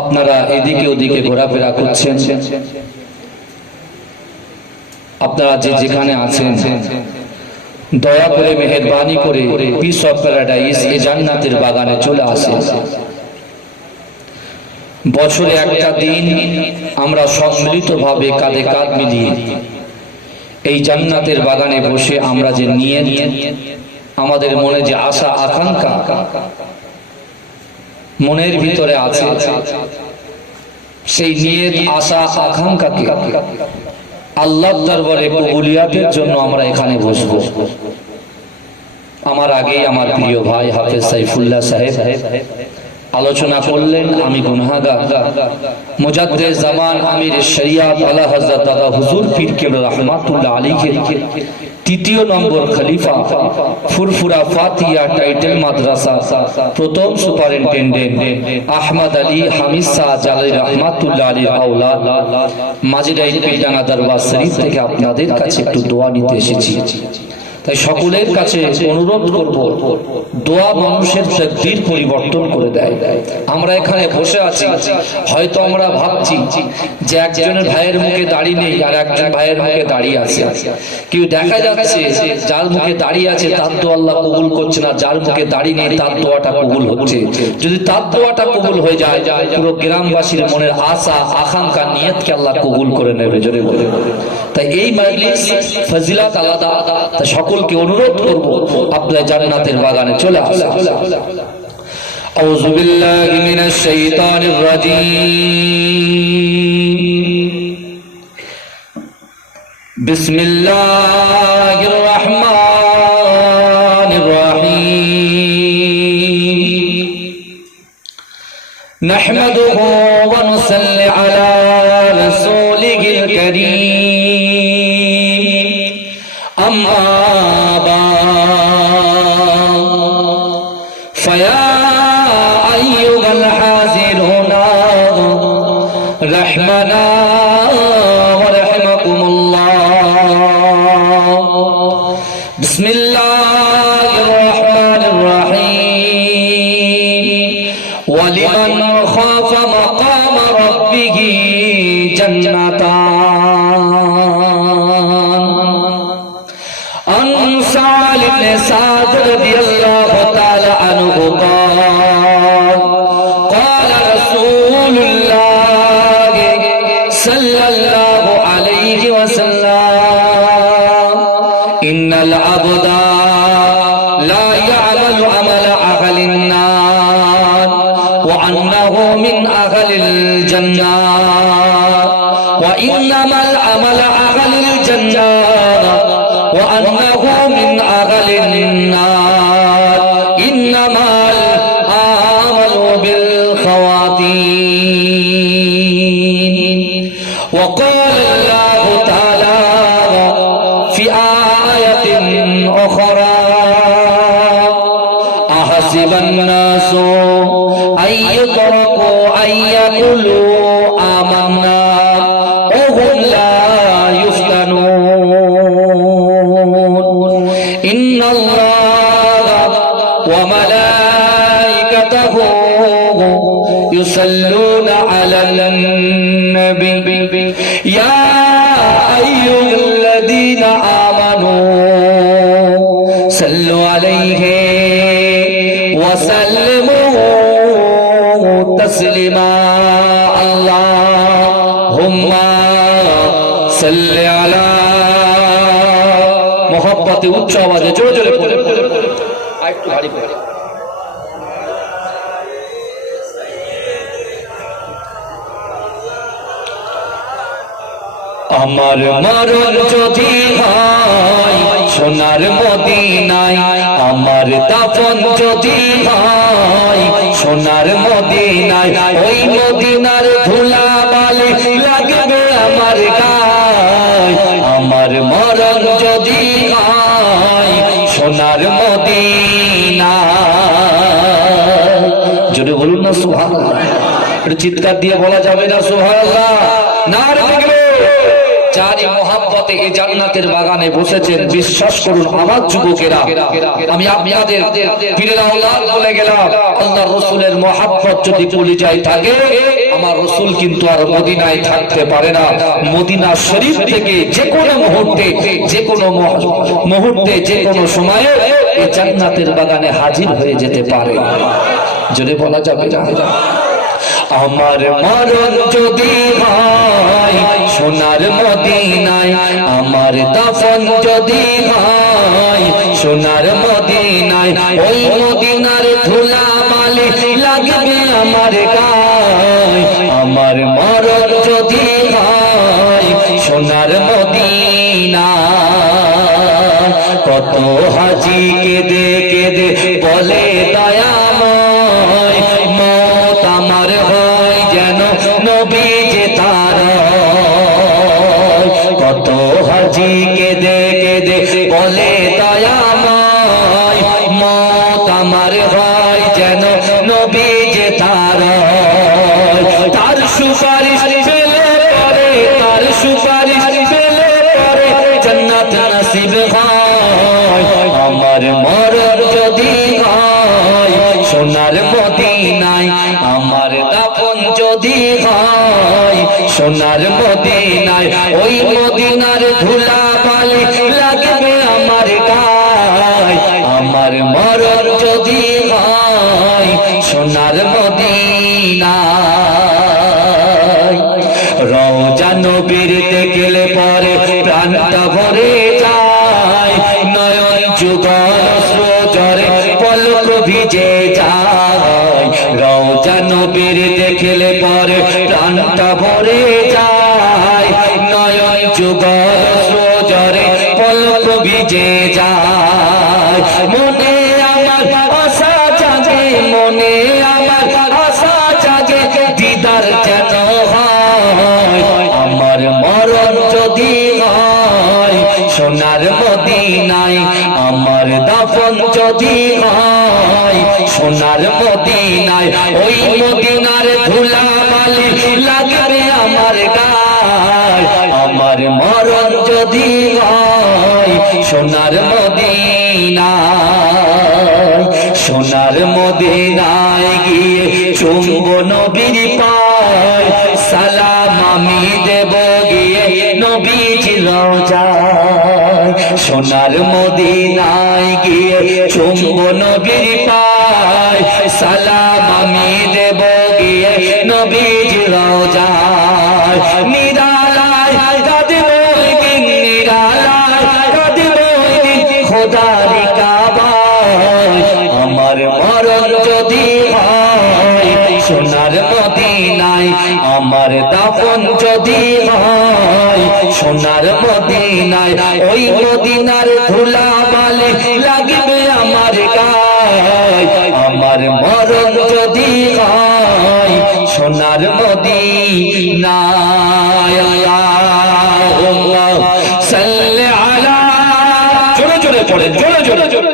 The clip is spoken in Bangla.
আপনারা এদিকে ওদিকে ঘোরাফেরা করছেন, আপনারা যে যেখানে আছেন দয়া করে মেহেরবানি করে পিস অফ প্যারাডাইস এই জান্নাতের বাগানে চলে আসেন। বছরে একটা দিন আমরা সম্মিলিতভাবে কাঁধে কাঁধ মিলিয়ে এই জান্নাতের বাগানে বসে আমরা যে নিয়ত, আমাদের মনে যে আশা আকাঙ্ক্ষা মনের ভিতরে আছে, সেই নিয়ত আশা আকাঙ্ক্ষাকে আল্লাহর দরবারে কবুলিয়াতের জন্য আমরা এখানে বসবো। আমার আগে আমার প্রিয় ভাই হাফেজ সাইফুল্লাহ সাহেব আলোচনা করলেন। আমি গুনাহগার, মুজাদ্দিদ জামান আমির শরিয়াত আলা হযরত দাদা হুজুর পীর কেবলা রাহমাতুল্লাহ আলাইহি তৃতীয় নম্বর খলিফা ফুরফুরা ফাতিয়া টাইটেল মাদ্রাসা প্রথম সুপারিনটেন্ডেন্ট আহমদ আলী হামিদ শাহ জালালি রাহমাতুল্লাহ আলাইহির আওলাদ মাজিদাইন পীরডাঙ্গা দরবার শরীফ থেকে আপনাদের কাছে একটু দোয়া নিতে এসেছি। তাই সকলের কাছে অনুরোধ করব, দোয়া মানুষের তাকদীর পরিবর্তন করে দেয়। আমরা এখানে বসে আছি, হয়তো আমরা ভাবছি যে একজনের ভাইয়ের মুখে দাড়ি নেই আর একজন ভাইয়ের মুখে দাড়ি আছে, কেউ দেখা যাচ্ছে যার মুখে দাড়ি আছে তার দোয়া আল্লাহ কবুল করছে না, যার মুখে দাড়ি নেই তার দোয়াটা কবুল হচ্ছে। যদি তার দোয়াটা কবুল হয়ে যায়, পুরো গ্রামবাসীর মনের আশা আকাঙ্ক্ষা নিয়তকে আল্লাহ কবুল করে নেবে, জোরে বলে। তাই এই মাজলিস ফজিলত আলাদা, তাই সকলকে অনুরোধ করব আপনারা জান্নাতের বাগানে চলে আসুন। আউযু বিল্লাহি মিনাশ শাইতানির রাজীম। বিসমিল্লাহির রহমানির রহিম। নাহমাদুহু ওয়া নুসাল্লি আলা রাসূলিহিল কারীম। আম্মা فيا أيها الحاضرون رحمنا ورحمكم الله. بسم الله الرحمن الرحيم. ولمن خاف مقام ربه جنتان. عن سعد بن سعد رضي الله تعالى عنه قال قال رسول الله صلى الله عليه وسلم إن العبد لا يعمل عمل أهل النار وأنه من أهل الجنة وإنما العمل أهل الجنة وأنه من أهل النار إنما الأعمال بالخواتيم. وقال الله تعالى في آية أخرى أحسب الناس أن يتركوا أن يقولوا آمنا وهم لا يفتنون. إن الله وملائكته يصلون على النبي يا أيها الذين آمنوا صلوا عليه وسلموا تسليما. اللهم صل على মোহাব্বতে উচ্চ আওয়াজে জোরে জোরে পড়ে আরেকটু ভারী পড়ে। আমার মরণ যদি হয় সোনার মদিনায়, আমার দাফন যদি হয় সোনার মদিনায়, ওই মদিনার ধুলা বালি লাগবে আমার গায়। আমার মরণ যদি হয় সোনার মদিনায়, জোরে বলুন না সুবহানাল্লাহ। একটু চিৎকার দিয়ে বলা যাবে না সুবহানাল্লাহ? নারে দেখবে যারই মহব্বতে এই জান্নাতের বাগানে বসেছেন, বিশ্বাস করুন আমার যুবকেরা, আমি আপনাদের পীরের আওলাদ বলে গেলাম, আল্লাহর রাসূলের মহব্বত যদি কলিজায় থাকে আমার রাসূল কিন্তু আর মদিনায় থাকতে পারে না। মদিনা শরীফ থেকে যে কোনো মুহূর্তে যে কোনো সময়ে এই জান্নাতের বাগানে হাজির হয়ে যেতে পারে। যদি বলা যাবে না আমার মরণ যদি হয় সোনার মদিনায়, আমার দাফন যদি হয় সোনার মদিনায়, ওই মদিনার ধুলা বালি লাগবে আমার গায়। আমার মরণ যদি হয় সোনার মদিনায়, কত হাজি কেঁদে কেঁদে বলে দয়াময়, মত আমার হয় যেন নবী যে তার। কত হাজি কেঁদে কেঁদে বলে দয়াময়, মত আমার হয় যেন নবী যে তার। তার সুপারিশ পেলে পরে, তার সুপারিশ পেলে পরে জান্নাত নসিব হয়। আমার মরণ যদি হয় সোনার মদিনায়, আমার দাফন যদি হয় সোনার মদিনায়, ওই মদিনার ধুলা বালি লাগবে আমার গায়। আমার মরণ যদি হয় সোনার মদিনায়, রওজা নবীর দেখলে পরে প্রাণটা ভরে যায়, নয়ন যুগল সজরে পলক ভিজে যায়। রওজা নবীর দেখলে পরে প্রাণটা ভরে যায়, নয়ন যুগল সজরে পলক ভিজে যায়। মনে আমার আশা জাগে, মনে আমার আশা জাগে দিদার যেন হয়। আমার মরণ যদি হয় সোনার মদিনায়, আমার দাফন যদি হয় সোনার মদিনায়, ওই মদিনার ধুলা বালি লাগবে আমার গায়। আমার মরণ যদি হয় সোনার মদিনায়, সোনার মদিনায় গিয়ে চুম্ব নবীর পায়, সালাম আমি দেব গিয়ে নবীজির রওজায়। সোনার মদিনায় গিয়ে চুম্ব নবীর পায়, সালাম আমি দেব গিয়ে নবীজির রওজায়। নিরালায় কাঁদব একদিন, নিরালায় কাঁদব একদিন খোদার কাবায়। আমার মরণ যদি হয় সোনার মদিনায়, আমার দাফন যদি হয় সোনার মদিনায়, ওই মদিনার ধুলা বালি লাগবে আমার গায়। আমার মরণ যদি হয় সোনার মদিনায়। আল্লাহুম্মা সাল্লি আলা, জোরে জোরে পড়েন, জোরে জোরে।